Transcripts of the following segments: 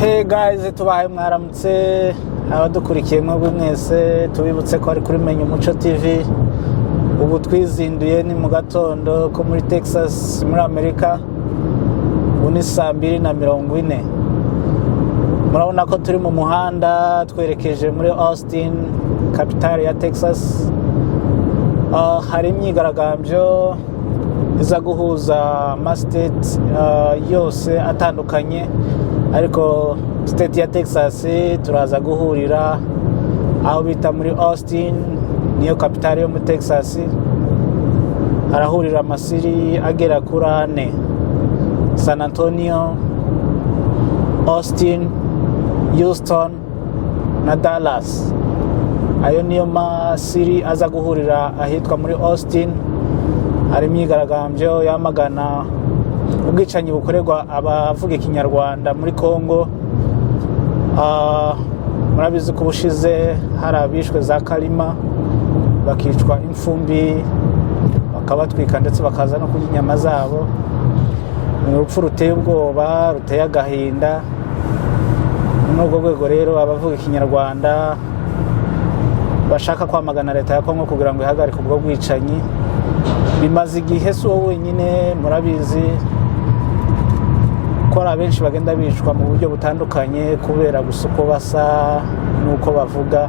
Hey guys, tubaye mwaramutse abadukurikiye mwebwe mwese, tubibutse ko ari kuri Menya Umuco TV. Ubu twizinduye ni mu gatondo ko muri Texas muri Amerika. Ubu ni 2:40. Murabona ko turi mu muhanda twerekeje muri Austin, capital ya Texas. Hari imyigaragambyo iza guhuza state yose atandukanye, ariko state ya Texas turaza guhurira aho bita muri Austin, niyo capital yo muri Texas. Harahurira amasiri agera kuri 4: San Antonio, Austin, Houston na Dallas. Ayo niyo masiri aza guhurira ahitwa muri Austin. Hari imyigaragambyo yamagana ubwicanyi bukorerwa abavuga ikinyarwanda muri Congo. Murabizi ko bushize hari abishwe za Kalima bakicwa imfumbi, bakabatwika ndetse bakaza no kurya inyama zabo. Ni urupfu ruteye ubwoba, ruteye agahinda. Muri urwo rwego rero abavuga ikinyarwanda bashaka kwamagana leta ya Congo kugira ngo ihagarike ubwo bwicanyi. Bimaze igihe so wenyine, murabizi ko abenshi bagenda bicwa mu buryo butandukanye kubera gusa uko basa nuko bavuga,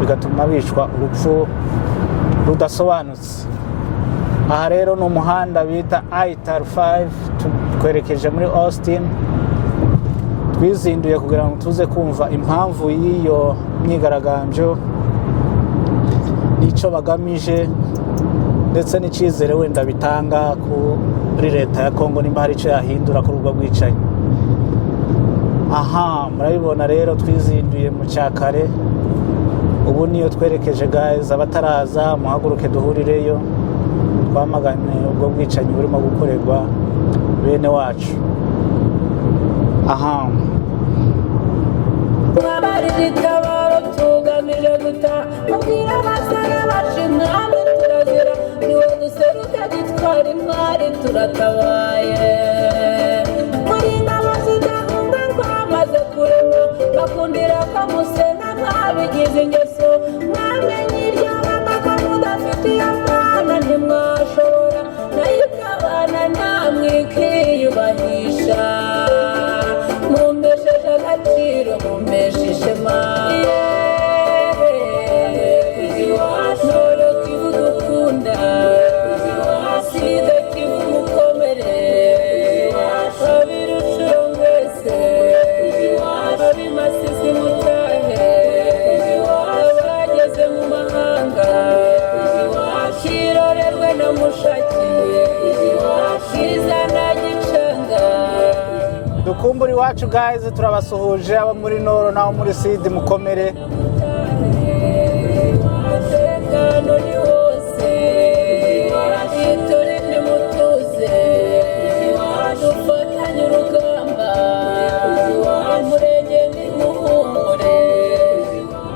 bigatuma bicwa urupfu rudasobanutse. Aha rero ni umuhanda bita I-35, twerekeje muri Austin. Twizinduye kugira ngo tuze kumva impamvu y'iyo myigaragambyo, n'icyo bagamije, ndetse n'icyizere wenda bitanga kuri leta ya Congo nimba hari icyo yahindura kuri ubwo bwicanyi. Aha murabibona rero twizinduye mu cyakare. Ubu niyo twerekeje guys, abataraza muhaguruke duhurireyo twamagane ubwo bwicanyi burimo gukorerwa bene wacu. Aha turatabaye muri n'abazidahunga rwamaze kurema, bakundira ko musena mwabigize ingeso, mwamenye iryo bamaka mudafitiye amana ntimwashobora, nayo ikabana namwe ikiyubahisha. Mumbesheje agaciro, mumbeshe ishema, dukumbura iwacu guys. Turabasuhuje abo muri Noro naho muri Sud, mukomere.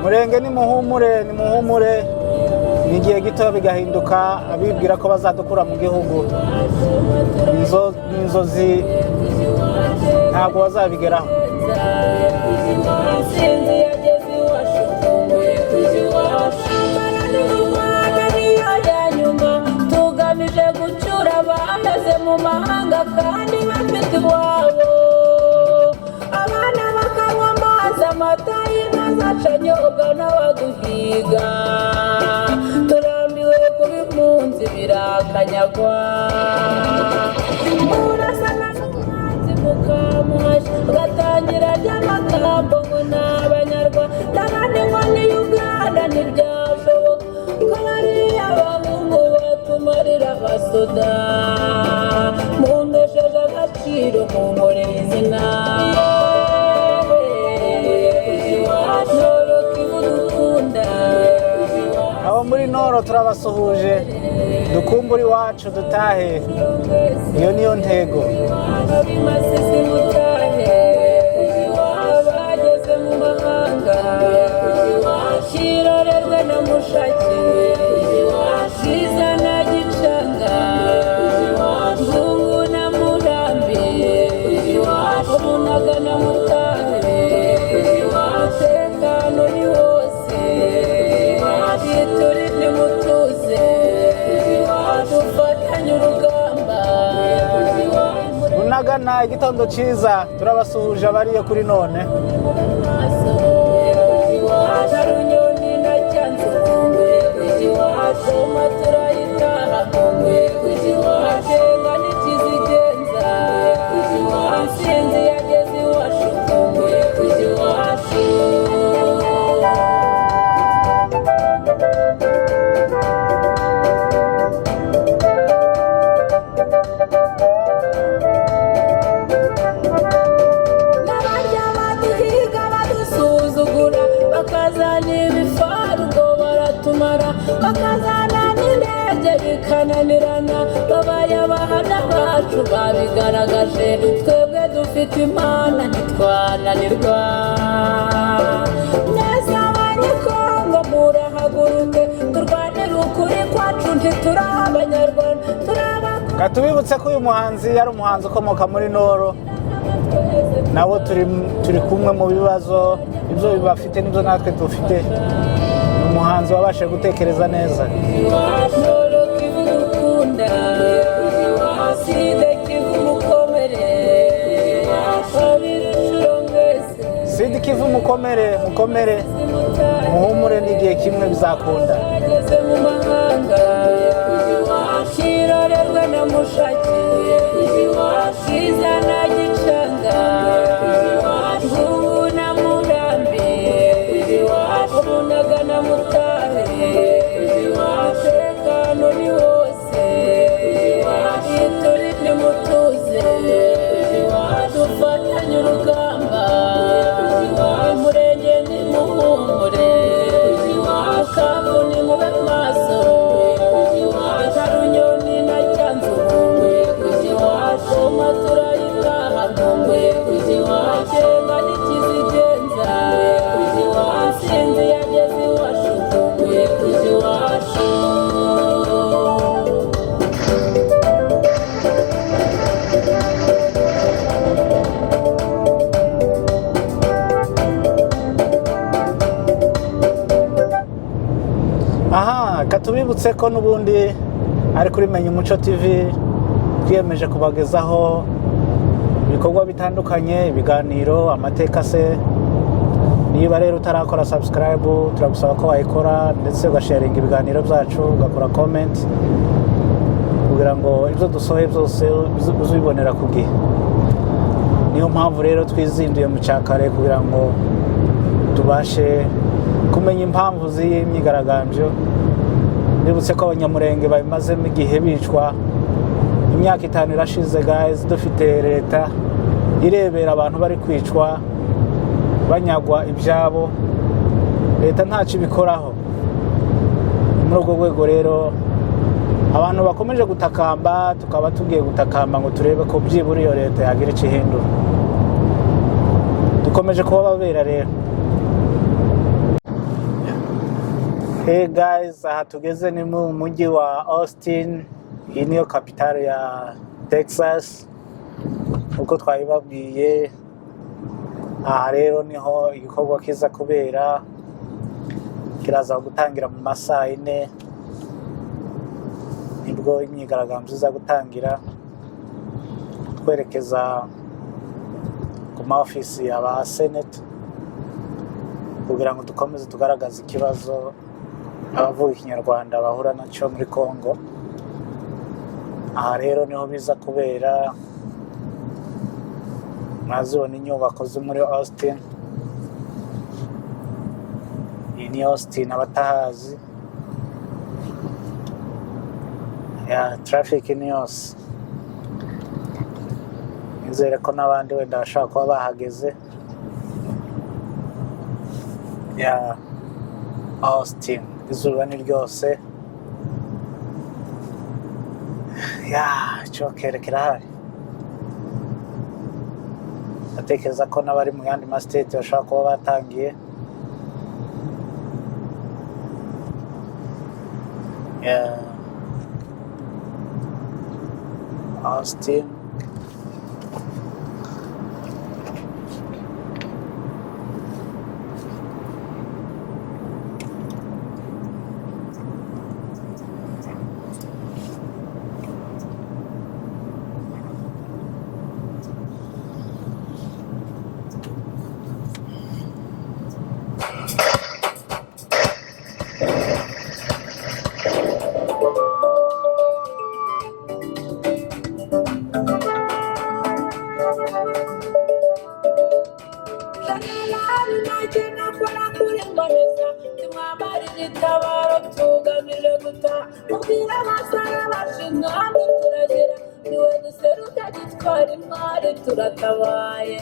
Murenge ni muhumure, ni igihe gito bigahinduka. Abibwira ko bazadukura mu gihugu, inzozi ntabwo bazabigeraho. tugamije gucyura abamaze mu mahanga kandi bafite iwabo, abana bakanywa amazi, amata y'inka zacanyobwa n'abaduhiga. Turambiwe kuba impunzi birakanyagwa, ugatangira ry'amagambo ngo ni Abanyarwanda, abandi ngo ni Uganda. Ntibyashoboka ko bariya bahungu batumarira abasoda. Mumbesheje agaciro, munkoreye izina, Noro kibudukunda. Abo muri Noro turabasuhuje, dukumbura iwacu dutahe, iyo niyo ntego. Abageze mu mahanga kirorerwe na Mushaki, Bwiza na Gicanga, Nzungu na Murambi, Munaga na Mutara. Bunagana igitondo ciza turabasuhuje abariyo kuri none. Kananirana babaye abahana bacu babigaragaje twebwe dufite imana ntitwananirwa neza abanyekongo murahaguruke turwanire ukuri kwacu ntituraha abanyarwanda Katubibutse ko uyu muhanzi yari umuhanzi ukomoka muri Noro, nabo turi kumwe mu bibazo ibyo bafite n'ibyo natwe dufite. Umuhanzi wabashije gutekereza neza. Sidi Kivu mukomere muhumure n'igihe kimwe bizakunda. Katubibutse ko n'ubundi ari kuri Menya Umuco TV twiyemeje kubagezaho ibikorwa bitandukanye, ibiganiro, amateka se. Niba rero utarakora subscribe turagusaba ko wayikora ndetse ugasharinga ibiganiro byacu, ugakora comment kugira ngo ibyo dusohoye byose uzibonera ku gihe. Niyo mpamvu rero twizinduye mu cyakare kugira ngo tubashe kumenya impamvu z'imyigaragambyo. Nibutse ko Abanyamulenge babimazemo igihe bicwa, imyaka 5 irashize guys, dufite leta irebera abantu bari kwicwa banyagwa ibyabo, leta ntacyo ibikoraho. Muri ubwo rwego rero abantu bakomeje gutakamba, tukaba tugiye gutakamba ngo turebe ko byibura iyo leta yagira ikihindura. Dukomeje kubabera rero. Hey guys, aha tugeze ni mu mujyi wa Austin, iyi niyo kapitale ya Texas uko twabibabwiye. Aha rero niho igikorwa kiza kubera, kiraza gutangira mu masaha 4 nibwo imyigaragambyo iza gutangira, twerekeza ku maofisi y'aba Senate kugira ngo dukomeze tugaragaza ikibazo abavuga Ikinyarwanda bahura nacyo muri Congo. Aha rero niho biza kubera, mwazibona inyubako zo muri Austin. Iyi ni Austin abatahazi. Traffic ni yose. Nizere ko n'abandi wenda bashaka kuba bahageze. Austin izuba ni ryose. Icyokere kirahari. Ndatekereza ko n'abari mu yandi ma state bashaka kuba batangiye. Austin. nabi ntacyo nakora kuri mbareza timwamarira itabaro tugamije guta mubwira amasara bashingambi turagira niwe duseruka gitwara imari turatabaye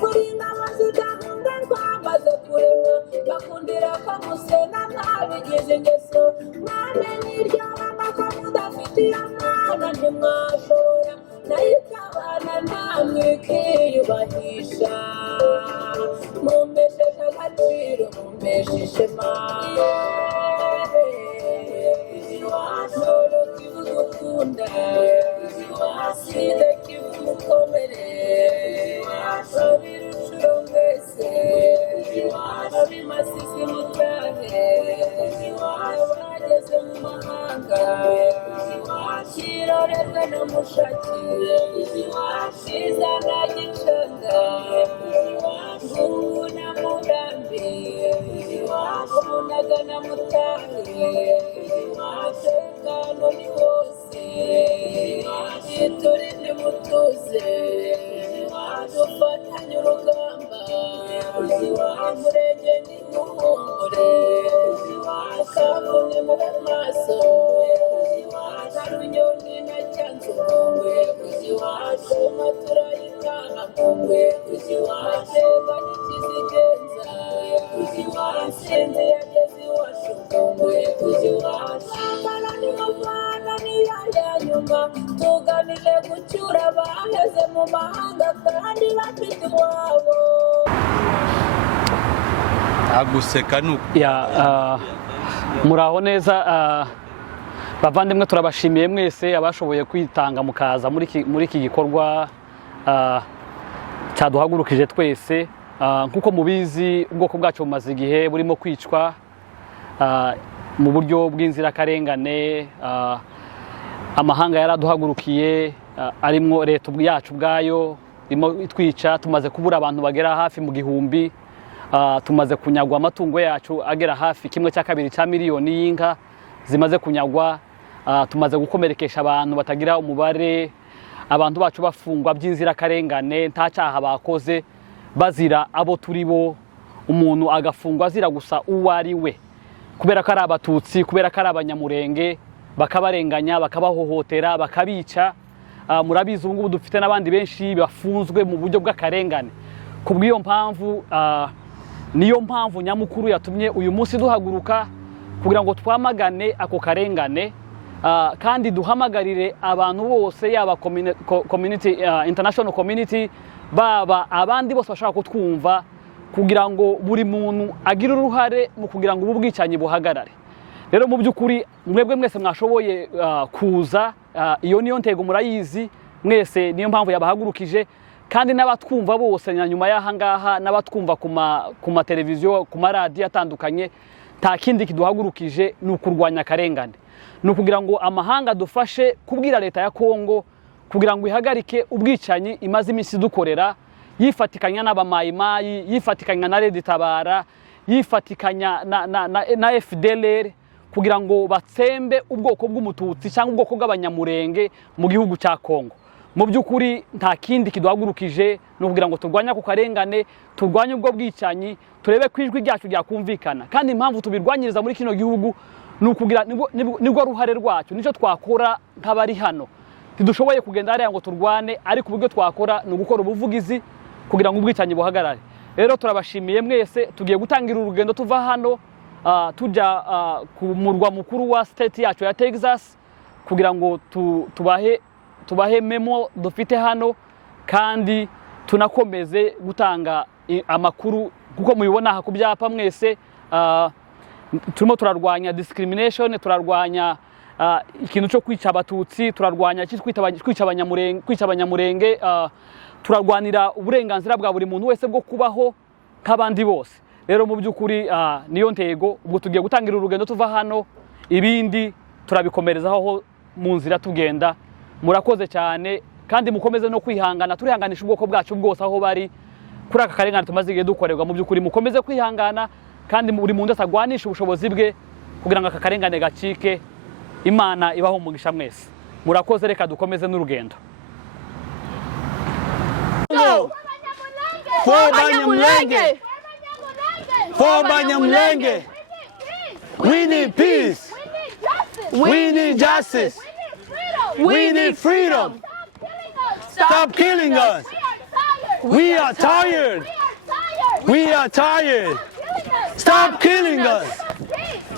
kuri ngabo zidahunga twamaze kurema bakundira ko musena mwabigize ingeso mwamenye iryo banga ko mudafitiye amana ntimwashora nayo ikabana namwe ikiyubahisha mumpesheje agaciro mumpeshe ishema iwacu kibudukunda iwaside kibudukomere abirushuro mbese abimasisi mutane abageze mu mahanga kirorerwa na mushaki izana gicanga ngubu na murambi umunaga na mutare umutekano ni wose iturinde mutuze dufatanye urugamba umurenge ni muhumure mukambune mube maso karunyoni na cyanzurungwe kuziwacu maturayitana mungwe kuziwacenga n'ikizigenza kuziwasenze yageze iwacu mungwe kuziwacu amara ni mavana niya ya nyuma tugamije gucyura abaheze mu mahanga kandi bafite iwabo aguseka nuko muraho neza bavandimwe turabashimiye mwese abashoboye kwitanga mukaza muri iki gikorwa cyaduhagurukije twese nk'uko mubizi ubwoko bwacu bumaze igihe burimo kwicwa mu buryo bw'inzirakarengane amahanga yaraduhagurukiye arimo leta yacu ubwayo irimo itwica tumaze kubura abantu bagera hafi mu gihumbi tumaze kunyagwa amatungo yacu agera hafi 1/2 cya miliyoni y'inka zimaze kunyagwa tumaze gukomerekesha abantu batagira umubare abantu bacu bafungwa by'inzirakarengane nta cyaha bakoze bazira abo turi bo umuntu agafungwa azira gusa uwo ari we kubera ko ari abatutsi kubera ko ari abanyamurenge bakabarenganya bakabahohotera bakabica murabizi ubu ngubu dufite n'abandi benshi bafunzwe mu buryo bw'akarengane kubw'iyo mpamvu niyo mpamvu nyamukuru yatumye uyu munsi duhaguruka kugira ngo twamagane ako karengane kandi duhamagarire abantu bose yaba community international community baba abandi bose bashaka kutwumva kugira ngo buri muntu agire uruhare mu kugira ngo ubu bwicanyi buhagarare rero mu by'ukuri mwebwe mwese mwashoboye kuza iyo niyo ntego murayizi mwese niyo mpamvu yabahagurukije kandi n'abatwumva bose nyuma y'aha ngaha n'abatwumva ku mateleviziyo ku maradiyo atandukanye nta kindi kiduhagurukije ni ukurwanya akarengane ni ukugira ngo amahanga dufashe kubwira leta ya Congo kugira ngo ihagarike ubwicanyi imaze iminsi dukorera yifatikanya n'abamayimayi yifatikanya na Red Tabara yifatikanya na FDLR kugira ngo batsembe ubwoko bw'umututsi cyangwa ubwoko bw'abanyamurenge mu gihugu cya Congo mu by'ukuri nta kindi kiduhagurukije no kugira ngo turwanye ku karengane turwanye ubwo bwicanyi turebe kwijwi ryacu ryakumvikana kandi impamvu tubirwanyiriza muri kino gihugu ni ukugira nibwo ruhare rwacu nicyo twakora nk'abari hano tidushoboye kugenda hariya ngo turwane ariko ubwo twakora ni ugukora ubuvugizi kugira ngo ubwicanyi buhagarare rero turabashimiye mwese tugiye gutangira urugendo tuva hano tujya ku murwa mukuru wa state yacu ya Texas kugira ngo tubahe memo dufite hano kandi tunakomeze gutanga amakuru kuko mubibona aha ku byapa mwese turimo turarwanya discrimination turarwanya ikintu cyo kwica abatutsi turarwanya kwica abanyamurenge turarwanira uburenganzira bwa buri muntu wese bwo kubaho nk'abandi bose rero mu by'ukuri niyo ntego ubwo tugiye gutangira urugendo tuva hano ibindi turabikomerezaho mu nzira tugenda murakoze cyane kandi mukomeze no kwihangana turihanganisha ubwoko bwacu bwose aho bari kuri aka karengane tumaze igihe dukorerwa mu by'ukuri mukomeze kwihangana kandi buri muntu atagwanisha ubushobozi bwe kugira ngo aka karengane gacike Imana ibaho umugisha mwese murakoze reka dukomeze n'urugendo For Abanyamulenge. For Abanyamulenge. We need peace. We need justice. We need freedom. Stop killing us. We are tired. We are tired. Stop killing us.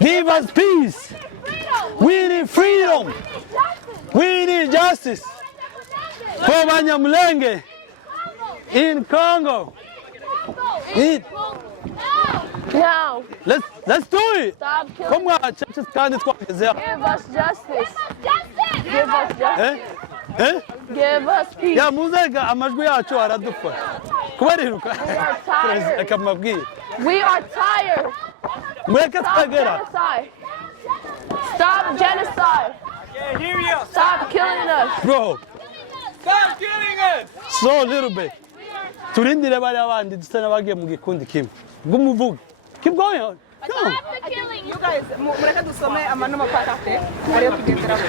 Give us peace. We need freedom. We need justice. For Abanyamulenge in Congo. No. Let's do it. Stop killing. Come on, churches can't Give us justice. Give us justice. Eh? Give us peace. Ya muzega amajwi yacu aradufasha. Kubariruka. tired. Akamabwira. We are tired. Mureke Stop twegera. genocide. Stop genocide. Stop killing us. Bro. Stop killing us. So little bit. Turindire bari abandi dusa nabagiye mu gikundi kimwe. Ngumuvuga. Keep going on. Go. You guys, mureka dusome amanuma patate ariyo tugenderaho.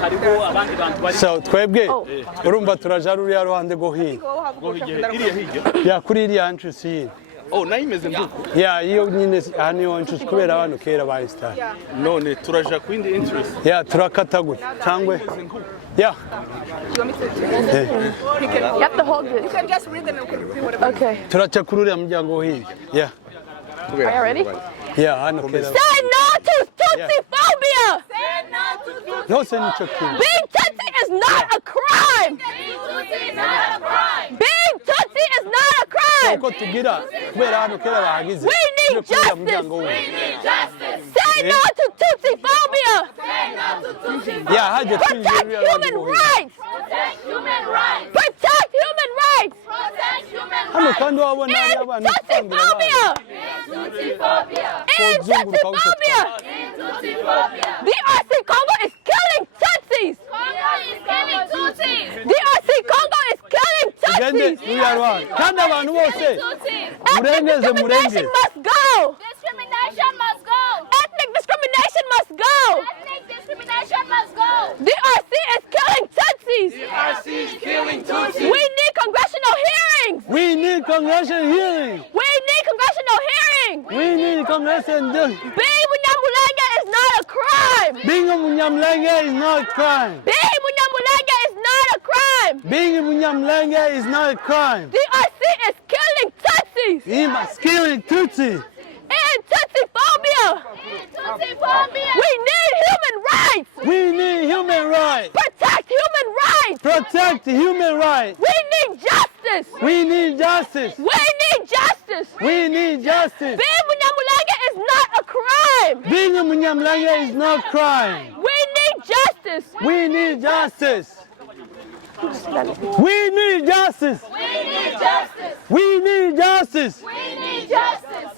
hariho abandi bantu bari So twebwe urumva turaja ruriya ruhande go hino. Ya kuri iriya entrance yino. Oh, nayo imeze mvuko. Ya iyo nyine aha niyo entrance kubera abantu kera bayisitara. None turaja ku yindi interest. Ya turakata gutya cyangwe. Ya. You have to hold You it. can just read them and we can repeat whatever. Okay. Turaca kuri uriya muryango wo hirya. Ya. Are you ready? Ya hano kera. Say no to Tutsi phobia. Ntose nico kintu. Being Tutsi is not a crime. Being Tutsi is not a crime. Uko tugira kubera hano kera bahagize. We need justice. Say no to Tutsi phobia. Ya haje Protect human rights. Protect human rights. Hano kandi wabona hari In abantu Tutsi phobia. In Tutsi phobia. DRC Congo is killing Tutsis. DRC Congo is killing Gende Tutsis. ruriya ruhande. Kandi abantu bose Ethnic murengeze murenge. discrimination must go. Ethnic discrimination must go. DRC is killing Tutsis. We need congressional hearings. We need congressional hearing. We need congressional hearings. We need congressional hearing. Being Abanyamulenge is not a crime. Being a Abanyamulenge is not a crime. Being Abanyamulenge is not a crime. Being a Abanyamulenge is not a crime. DRC is killing Tutsis. He must killing Tutsi. And Tutsi phobia. We need human rights. We need human rights. Protect human rights. Protect human rights. We need justice. We need justice. We need justice. We need justice. Being Abanyamulenge is not a crime. Being a Abanyamulenge is not crime. We need justice. We need justice. We need justice. We need justice.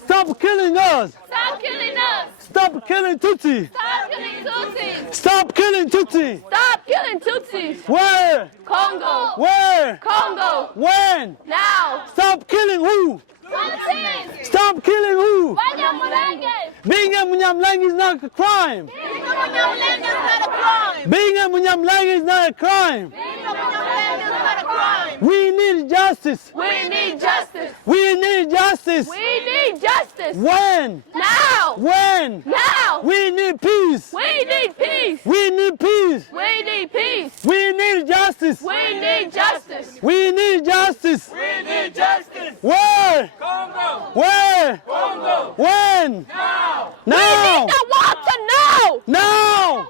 Stop killing us. Stop killing us. Stop killing Tutsi. Stop killing Tutsis. Stop killing Tutsi. Stop killing Tutsis. Where? Congo. Where? Congo. When? Now. Stop killing who? Tutsis. Stop killing who? Abanyamulenge. Being a Abanyamulenge is not a crime. Abanyamulenge is not a crime. Being a Abanyamulenge is not a crime. Abanyamulenge is not a crime. We need justice. We need justice. We need justice. We need justice. When? Now. When? Now. We need peace. We need peace. We need peace. We need peace. We need justice. We need justice. We need justice. We need justice. Where? Congo. Where? Congo. When? Now. Now. I want to know. Now.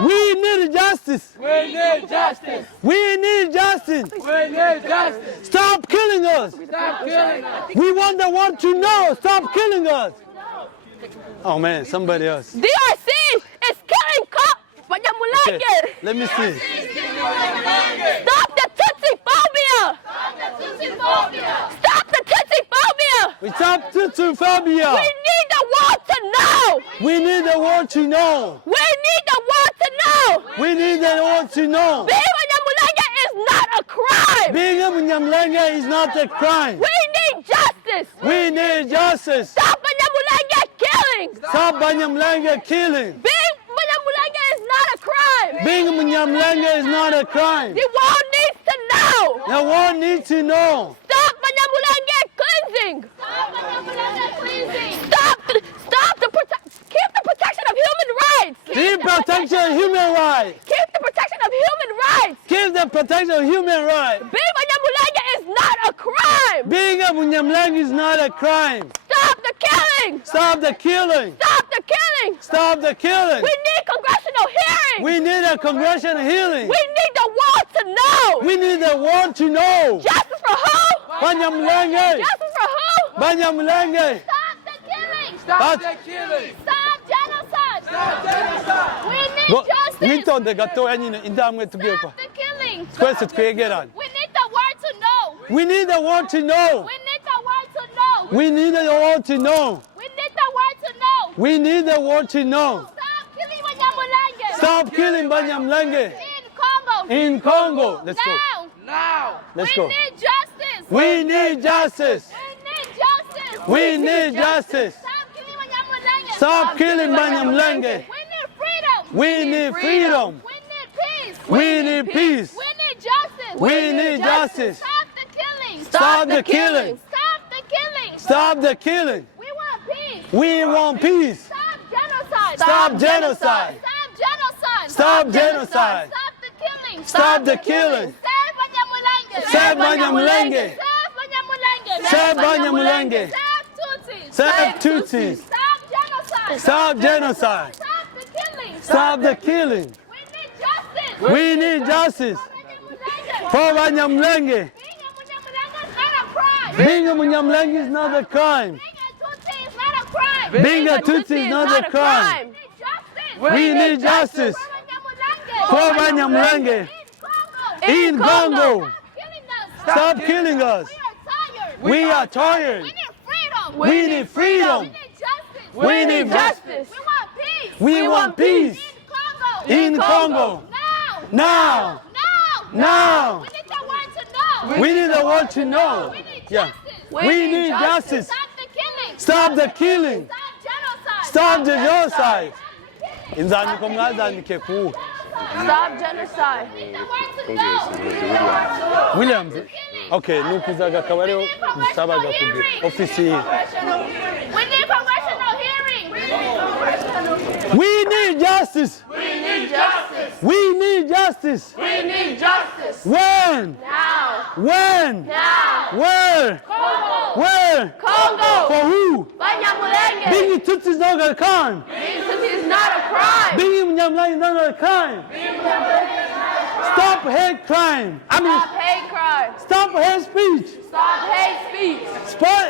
We need justice. We need justice. We need justice. We need justice. Stop killing us. Stop killing us. We want the world to know. Stop killing us. Oh man, somebody else. DRC is killing Abanyamulenge. Okay, let me see. Stop the Tutsi phobia. Stop the Tutsi phobia. We stop Tutsi-phobia. We need the world to know. We need the world to know. We need the world to know. We need the world to know. Being Abanyamulenge is not a crime. Being a Abanyamulenge is not a crime. We need justice. We need justice. Stop Abanyamulenge killing. Stop Abanyamulenge killing. Being Abanyamulenge is not a crime. Being a Abanyamulenge is not a crime. The world needs to know. The world needs to know. Stop Abanyamulenge cleansing. Keep the protection of human rights. Keep protection of human rights. Keep the protection of human rights. Keep the protection of human rights. Being Abanyamulenge is not a crime. Being a Abanyamulenge is not a crime. Stop the killing. Stop the killing. Stop the killing. Stop the killing. We need congressional hearings. We need a congressional hearing. We need the world to know. We need the world to know. Justice for who? Abanyamulenge. Justice for who? Abanyamulenge. Stop the killing. Stop the killing. Stop genocide. Stop genocide. We need justice. Nitonde gatoya nyine indamwe tugiye kwa. Stop the killing. Twese twegerane. We need the world to know. We need the world to know. We need the world to know. We need the world to know. We need the world to know. We need the world to know. Stop killing Abanyamulenge. Stop killing Abanyamulenge. In Congo. In Congo. Let's go. Now. Now. Let's We go. need justice. We need justice. We need justice. We need justice. Stop killing Abanyamulenge. Stop killing Abanyamulenge. We need freedom. We need freedom. We need peace. We need peace. We need justice. We need justice. Stop the killing. Stop the killing. Stop the killing. Stop the killing. We want peace. We want peace. Stop genocide. Stop genocide. Stop genocide. Stop genocide. Stop the killing. Stop the killing. Save Abanyamulenge. Save Abanyamulenge. Save Abanyamulenge. Save Abanyamulenge. Save Tutsis. Save Tutsis. Stop genocide. Stop genocide. Stop the killing. Stop the killing. We need justice. We need justice for Abanyamulenge. Being a Munyamulenge is not a crime. Being a Abanyamulenge is not a crime. Being a Tutsi is not a crime. Being a Tutsi is not a crime. We need justice for Abanyamulenge in Congo. Stop killing us. We are tired. We need freedom. We need justice. We want peace in Congo. Now. Now. We need the world to know. Yeah. We need justice. Stop the killing. Stop the genocide. Inzandiko mwazandike ku Stop genocide. Williams. Okay, nukuzaga kabariho musabaga kugira office ye. We need congressional hearings. We need justice. We need justice. We need justice. We need justice. When? Now. When? Now. Where? Congo. Where? Congo. For who? Abanyamulenge. Being a Tutsi is not a crime. Being Tutsi is not a crime. Being a Abanyamulenge is not a crime. Stop hate crime. Stop hate crime. Stop hate speech. Stop hate speech.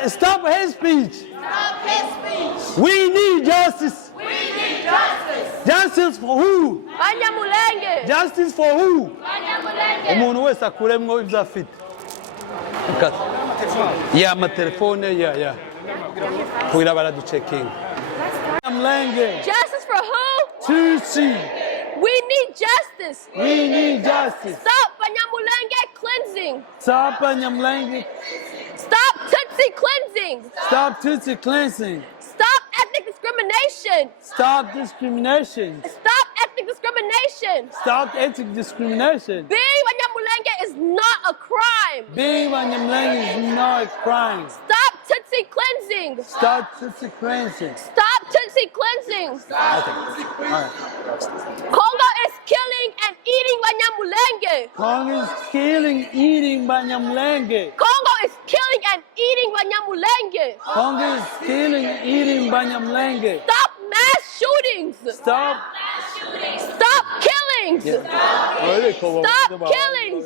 Stop hate speech. Stop hate speech. We need justice. We need justice. Justice for who? Abanyamulenge. Justice for who? Abanyamulenge. Umuntu wese akuremwo ibyo afite. Ya amatelefone ya. Kugira baraducekinga. Abanyamulenge. Justice for who? Tutsi. We need justice. We need justice. Stop Abanyamulenge cleansing. Stop Abanyamulenge. Stop Tutsi cleansing. Stop Tutsi cleansing. Stop ethnic discrimination. Stop discrimination. Stop ethnic discrimination. Stop ethnic discrimination. Being Abanyamulenge is not a crime. Being Abanyamulenge is not a crime. Stop Tutsi cleansing. Stop Tutsi cleansing. Stop Tutsi cleansing. Alright. Congo is killing and eating Abanyamulenge. Congo is killing, eating Abanyamulenge. Congo is killing and eating Abanyamulenge. Congo is killing, eating Abanyamulenge. Stop mass shootings. Stop. Stop killings. Stop killings.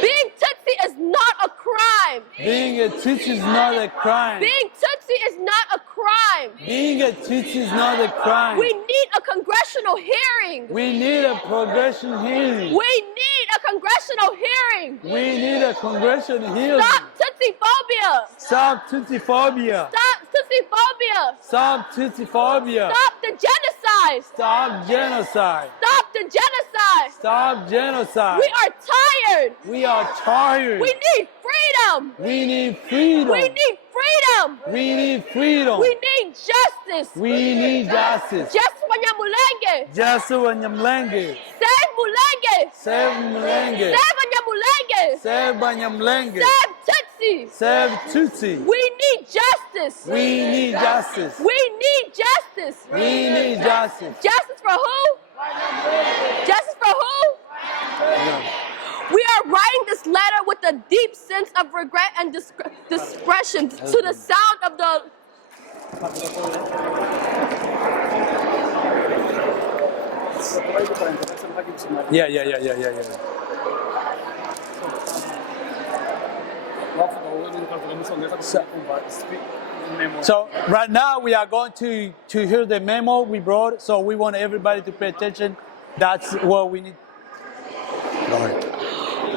Being Tutsi is not a crime. Being a Tutsi is not a crime. Being Tutsi is not a crime. Being a Tutsi is not a crime. We need a congressional hearing. We need a progression hearing. We need a congressional hearing. We need a congressional hearing. Stop Tutsi phobia. Stop Tutsi phobia. Stop Tutsi phobia. Stop Tutsi phobia. Stop the genocide. Stop genocide. Stop the genocide. Stop genocide. We are tired. We are tired. We need freedom. We need freedom. We need freedom. We need freedom. We need justice. We need justice. Justice Abanyamulenge. Justice Abanyamulenge. Save Mulenge. Save Mulenge. Save Abanyamulenge. Save Abanyamulenge. Save Tutsi. Tutsis. Save Tutsi. We need justice. We need justice. We need justice. We need justice. Justice for who? Justice for who? We are writing this letter with a deep sense of regret and discretion to the sound of the... Yeah. So right now we are going to hear the memo we brought. So we want everybody to pay attention. That's what we need. Go ahead.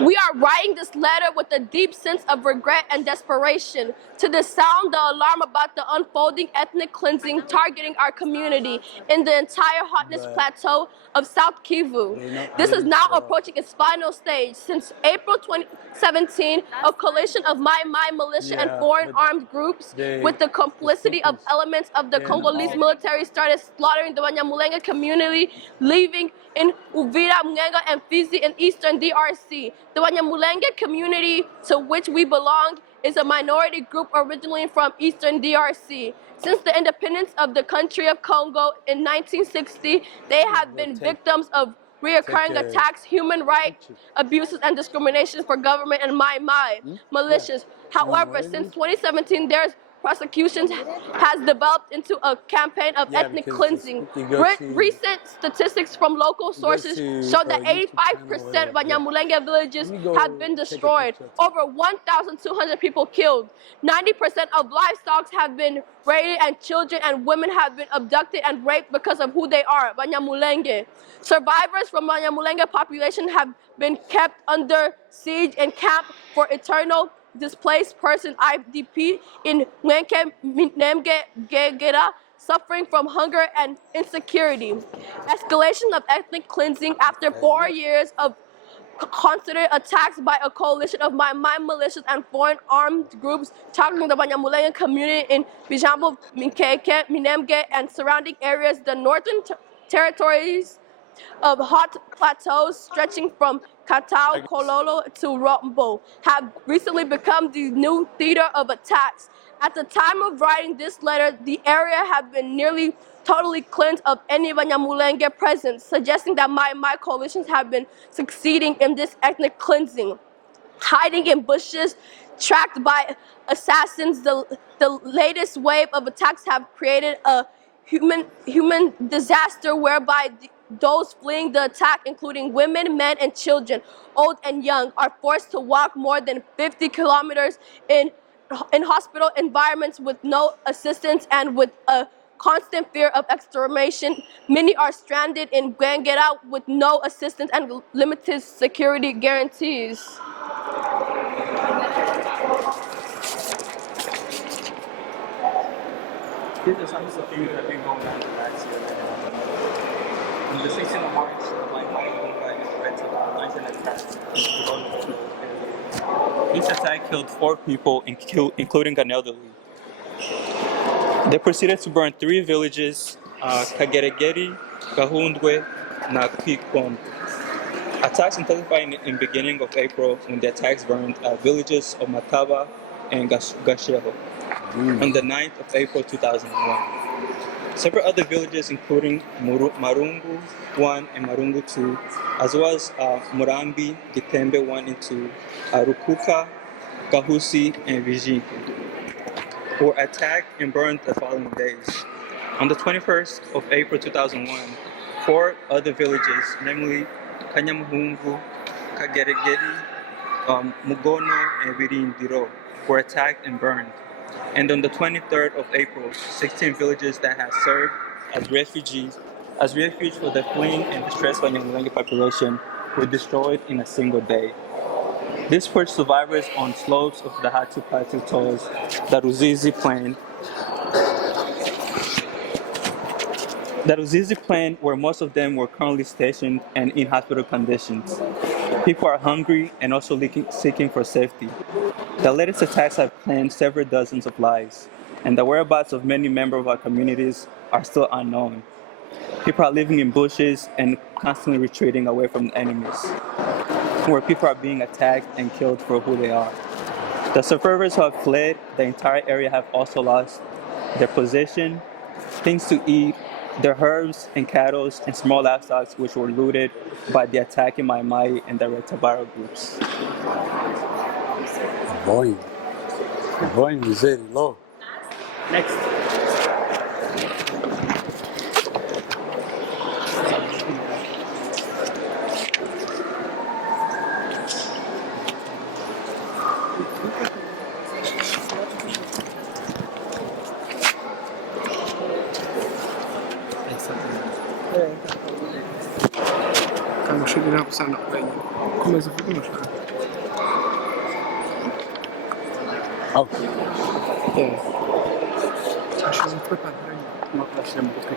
We are writing this letter with a deep sense of regret and desperation to sound the alarm about the unfolding ethnic cleansing targeting our community in the entire Hotness Plateau of South Kivu. This is now approaching its final stage. Since April 2017, a coalition of Mai militia and foreign armed groups with the complicity of elements of the Congolese military started slaughtering the Abanyamulenge community, leaving in Uvira, Mwenga, and Fizi in eastern DRC. The Abanyamulenge community to which we belong is a minority group originally from eastern DRC. Since the independence of the country of Congo in 1960, they have been victims of reoccurring attacks, human rights abuses, and discrimination for government and Mai militias. However, since 2017, there's prosecution has developed into a campaign of ethnic cleansing. Recent statistics from local sources show that 85% of Abanyamulenge villages have been destroyed, over 1,200 people killed. 90% of livestock have been raided, and children and women have been abducted and raped because of who they are, Abanyamulenge. Survivors from Abanyamulenge population have been kept under siege and camped for eternal displaced person IDP in Mwenke Gegera, suffering from hunger and insecurity. Escalation of ethnic cleansing after 4 years of concerted attacks by a coalition of Mai militias and foreign armed groups targeting the Abanyamulenge community in Bijambo, Minkeke, Minembwe, and surrounding areas. The northern territories of hot plateaus stretching from Katao, Kololo to Rombo have recently become the new theater of attacks. At the time of writing this letter, the area had been nearly totally cleansed of any Abanyamulenge presence, suggesting that Mai coalitions have been succeeding in this ethnic cleansing. Hiding in bushes, tracked by assassins, the latest wave of attacks have created a human disaster whereby those fleeing the attack, including women, men, and children, old and young, are forced to walk more than 50 kilometers in hospital environments with no assistance and with a constant fear of extermination. Many are stranded in Gwangera with no assistance and limited security guarantees. These are some of the things that have been going on the last year. On the 16th of March, my Bamaganye went to an internet attack. This attack killed 4 people, including an elderly. They proceeded to burn 3 villages, Kageregeri, Gahundwe, and Kwikombe. Attacks intensified in the beginning of April when the attacks burned villages of Mataba and Gashero on the 9th of April 2001. Several other villages, including Marungu 1 and Marungu 2, as well as Murambi, Gitembe 1 and 2, Rukuka, Gahusi, and Vijingu, were attacked and burned the following days. On the 21st of April 2001, 4 other villages, namely Kanyamuhungu, Kageregeri, Mugono, and Virindiro, were attacked and burned. And on the 23rd of April, 16 villages that had served as refuge for the fleeing and distressed Abanyamulenge population were destroyed in a single day. This pushed survivors on slopes of the Hatu Plateaus, the Ruzizi Plain, where most of them were currently stationed and in hospital conditions. People are hungry and also seeking for safety. The latest attacks have claimed several dozens of lives, and the whereabouts of many members of our communities are still unknown. People are living in bushes and constantly retreating away from the enemies, where people are being attacked and killed for who they are. The survivors who have fled the entire area have also lost their position, things to eat, their herbs and cattle and small livestock which were looted by the attacking Mai Mai and the Red Tabara groups. Volume is very low. Next. Kamushirira kusana kwenye. Komeza uvuge umushaka. Okay. Ashobora kuba makwashira mu gutwi.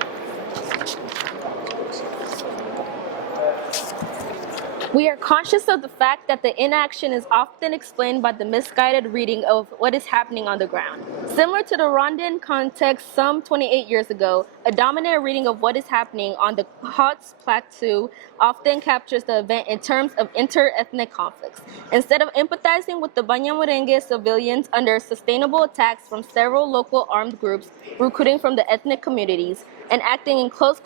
We are conscious of the fact that the inaction is often explained by the misguided reading of what is happening on the ground. Similar to the Rwandan context some 28 years ago, a dominant reading of what is happening on the Hots Plateau often captures the event in terms of inter-ethnic conflicts. Instead of empathizing with the Abanyamulenge civilians under sustainable attacks from several local armed groups recruiting from the ethnic communities and acting in close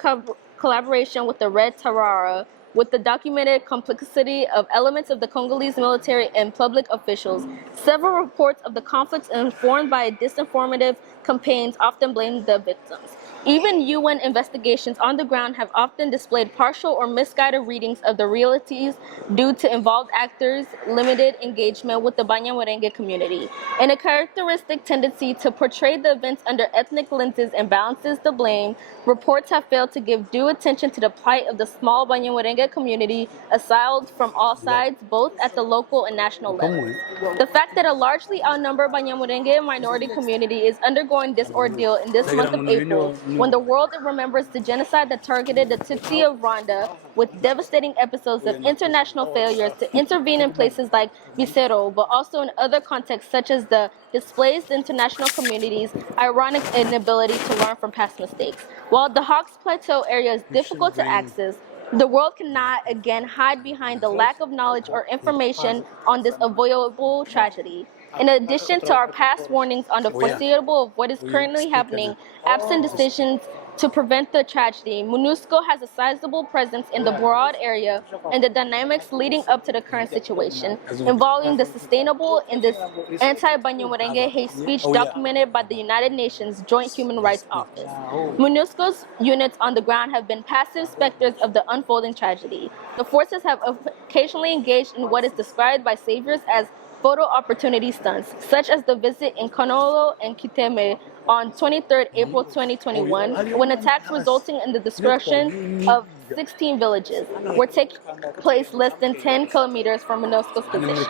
collaboration with the Red Tabara, with the documented complexity of elements of the Congolese military and public officials, several reports of the conflicts informed by disinformative campaigns often blame the victims. Even UN investigations on the ground have often displayed partial or misguided readings of the realities due to involved actors' limited engagement with the Abanyamulenge community. In a characteristic tendency to portray the events under ethnic lenses and balances the blame, reports have failed to give due attention to the plight of the small Abanyamulenge community assailed from all sides, both at the local and national level. The fact that a largely outnumbered Abanyamulenge minority community is undergoing this ordeal in this month of April, when the world remembers the genocide that targeted the Tutsi of Rwanda, with devastating episodes of international failures to intervene in places like Bisero, but also in other contexts such as the displaced international community's ironic inability to learn from past mistakes. While the Hawks Plateau area is difficult to access, the world cannot again hide behind the lack of knowledge or information on this avoidable tragedy. In addition to our past warnings on the foreseeable of what is currently happening, absent decisions to prevent the tragedy, MONUSCO has a sizable presence in the broad area and the dynamics leading up to the current situation, involving the sustainable in this anti-Abanyamulenge hate speech documented by the United Nations Joint Human Rights Office. MONUSCO's units on the ground have been passive specters of the unfolding tragedy. The forces have occasionally engaged in what is described by saviors as photo opportunity stunts, such as the visit in Konolo and Kiteme on 23rd April 2021, when attacks resulting in the destruction of 16 villages were taking place less than 10 kilometers from MONUSCO's position.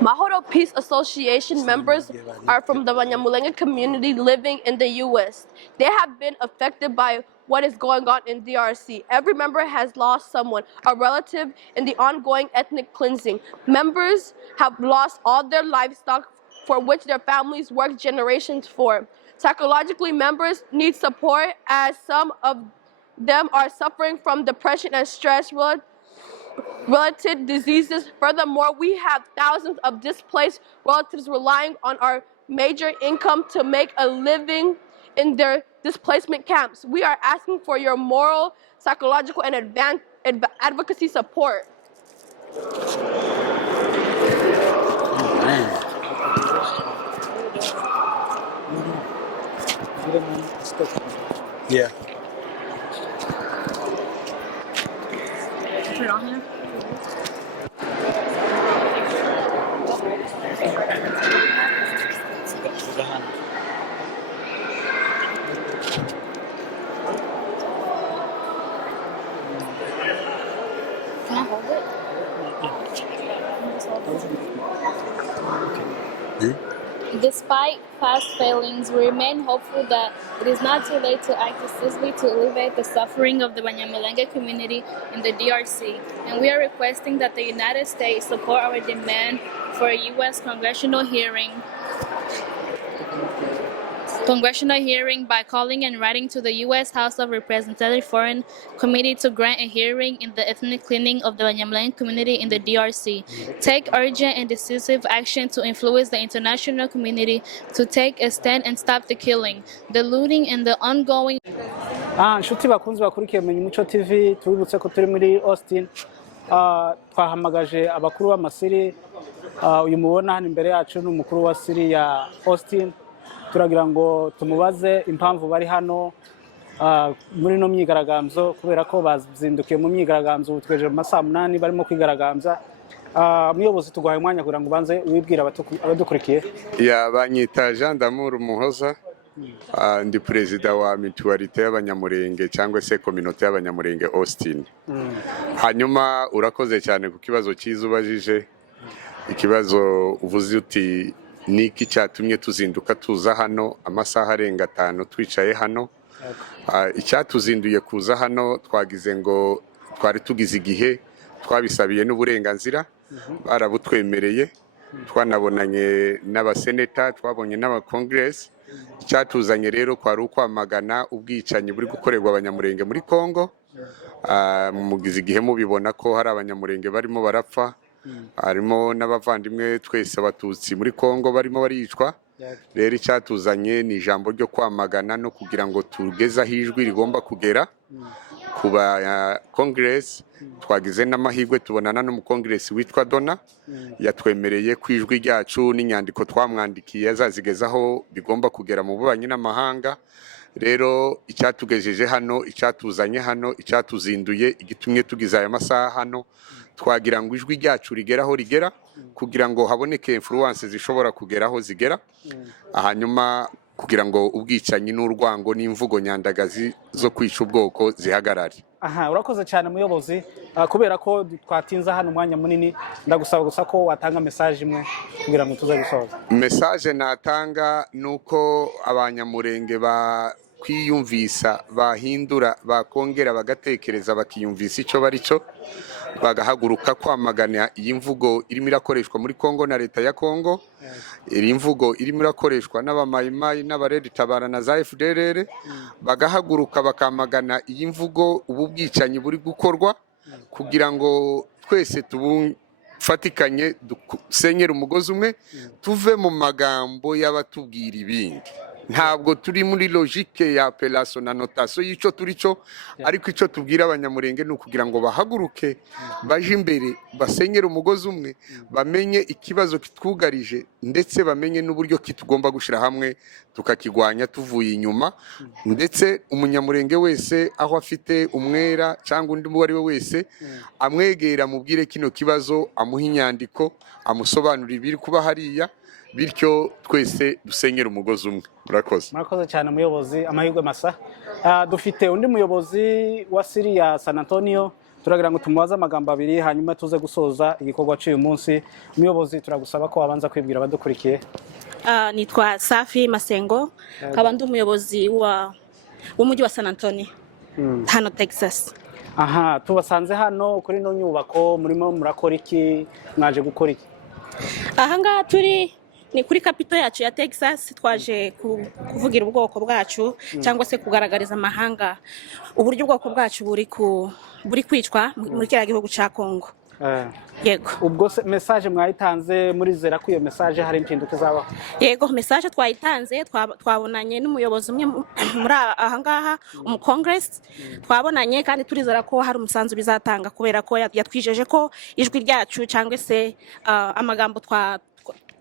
Mahoro Peace Association members are from the Abanyamulenge community living in the U.S. They have been affected by what is going on in DRC. Every member has lost someone, a relative, in the ongoing ethnic cleansing. Members have lost all their livestock for which their families worked generations for. Psychologically, members need support as some of them are suffering from depression and stress related diseases. Furthermore, we have thousands of displaced relatives relying on our major income to make a living in their displacement camps. We are asking for your moral, psychological, and advocacy support. Yeah. Put it on here. Can I hold it? Hmm? Despite past failings, we remain hopeful that it is not too late to act decisively to alleviate the suffering of the Banyamulenge community in the DRC, and we are requesting that the United States support our demand for a U.S. congressional hearing by calling and writing to the U.S. House of Representatives Foreign Committee to grant a hearing in the ethnic cleansing of the Abanyamulenge community in the DRC. Take urgent and decisive action to influence the international community to take a stand and stop the killing, the looting, and the ongoing. Nshuti bakunzi bakurikiye Menya Umuco TV, tubibutse ko turi muri Austin. Twahamagaje abakuru b'amasiri. Uyu mubona hano imbere yacu ni umukuru wa siri ya Austin. Turagira ngo tumubaze impamvu bari hano muri no myigaragambyo kubera ko bazindukiye mu myigaragambyo utweje mu masaha 8 barimo kwigaragambya. Muyobozi tuguhaye umwanya kugira ngo banze wibwira abadukurikiye. Banyita Jean d'Amour Muhoza, ndi perezida wa mutualité y'Abanyamulenge cyangwa se communauté y'Abanyamulenge Austin. Hanyuma urakoze cyane ku kibazo cyizubajije, ikibazo uvuze uti niki cyatumye tuzinduka tuza hano amasaha arenga 5 twicaye hano. Icyatuzinduye kuza hano twagize ngo twari tugize igihe twabisabiye n'uburenganzira, barabutwemereye, twanabonanye n'abaseneta, twabonye n'abakongress. Icyatuzanye rero kwari ukwamagana ubwicanyi buri gukorerwa Abanyamulenge muri Congo. Mugize igihe mubibona ko hari Abanyamulenge barimo barapfa, harimo n'abavandimwe twese abatutsi muri Congo barimo baricwa. Rero icyatuzanye ni ijambo ryo kwamagana no kugira ngo tugeze aho ijwi rigomba kugera kuba Congress. Twagize n'amahirwe tubonana n'umukongress witwa Dona, yatwemereye ku ijwi ryacu n'inyandiko twamwandikiye azazigezaho bigomba kugera mu bubanyi n'amahanga. Rero icyatugejeje hano, icyatuzanye hano, icyatuzinduye, igitumye tugize aya masaha hano, twagira ngo ijwi ryacu rigeraho rigera kugira ngo haboneke influence zishobora kugeraho zigera, hanyuma kugira ngo ubwicanyi n'urwango n'imvugo nyandagazi zo kwica ubwoko zihagarare. Urakoze cyane muyobozi, kubera ko twatinza hano umwanya munini, ndagusaba gusa ko watanga message imwe kugira ngo tuze gusoza. Message natanga nuko Abanyamulenge kwiyumvisa, bahindura, bakongera bagatekereza, bakiyumvisa icyo bari cyo, bagahaguruka kwamagana iyi mvugo irimo irakoreshwa muri Congo na leta ya Congo. Iri mvugo irimo irakoreshwa n'abamayimayi n'abaredi tabara na za FDLR, bagahaguruka bakamagana iyi mvugo, ubu bwicanyi buri gukorwa, kugira ngo twese tubufatikanye dusenyere umugozi umwe, tuve mu magambo y'abatubwira ibindi. Ntabwo turi muri logique ya appellation na notation y'icyo turi cyo, ariko icyo tubwira Abanyamulenge ni ukugira ngo bahaguruke baje imbere, basenyere umugozi umwe, bamenye ikibazo kitwugarije, ndetse bamenye n'uburyo kitugomba gushira hamwe tukakigwanya tuvuye inyuma. Ndetse Umunyamulenge wese aho afite umwera cyangwa undi uwo ari we wese, amwegera mubwire kino kibazo, amuha inyandiko, amusobanurira ibiri kuba hariya, bityo twese dusenyera umugozi umwe. Murakoze cyane muyobozi, amahirwe masa. Dufite undi muyobozi wa siri ya San Antonio, turagira ngo tumubaze amagambo abiri hanyuma tuze gusoza igikorwa cy'uyu munsi. Muyobozi, turagusaba ko wabanza kwibwira abadukurikiye. Nitwa Safi Masengo, nkaba ndi umuyobozi w'umujyi wa San Antonio hano Texas. Tubasanze hano kuri no nyubako, murimo murakora iki, mwaje gukora iki? Ngaha turi ni kuri capital yacu ya Texas, twaje kuvugira ubwoko bwacu cyangwa se kugaragariza amahanga uburyo ubwoko bwacu buri kwicwa muri kiriya gihugu cya Congo. Yego. Ubwo message mwayitanze, muri zera ko iyo message hari impinduka zabaho? Yego, message twayitanze, twabonanye n'umuyobozi umwe muri aha ngaha, umukongress, twabonanye kandi turizera ko hari umusanzu bizatanga, kubera ko yatwijeje ko ijwi ryacu cyangwa se amagambo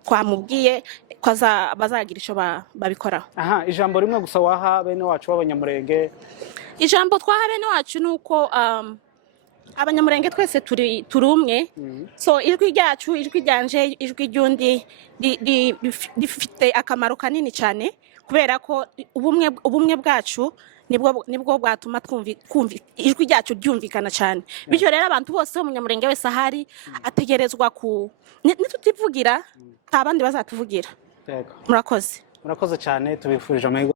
twamubwiye ko bazagira icyo babikoraho. Ijambo rimwe gusa waha bene wacu b'Abanyamulenge? Ijambo twaha bene wacu nuko Abanyamulenge twese turi umwe, so ijwi ryacu, ijwi ryanje, ijwi ry'undi rifite akamaro kanini cyane, kubera ko ubumwe bwacu nibwo bwatuma ijwi ryacu ryumvikana cyane. Bityo rero abantu bose Umunyamulenge wese ahari ategerezwa nitutivugira nta bandi bazatuvugira. murakoze murakoze cyane tubifurije amahirwe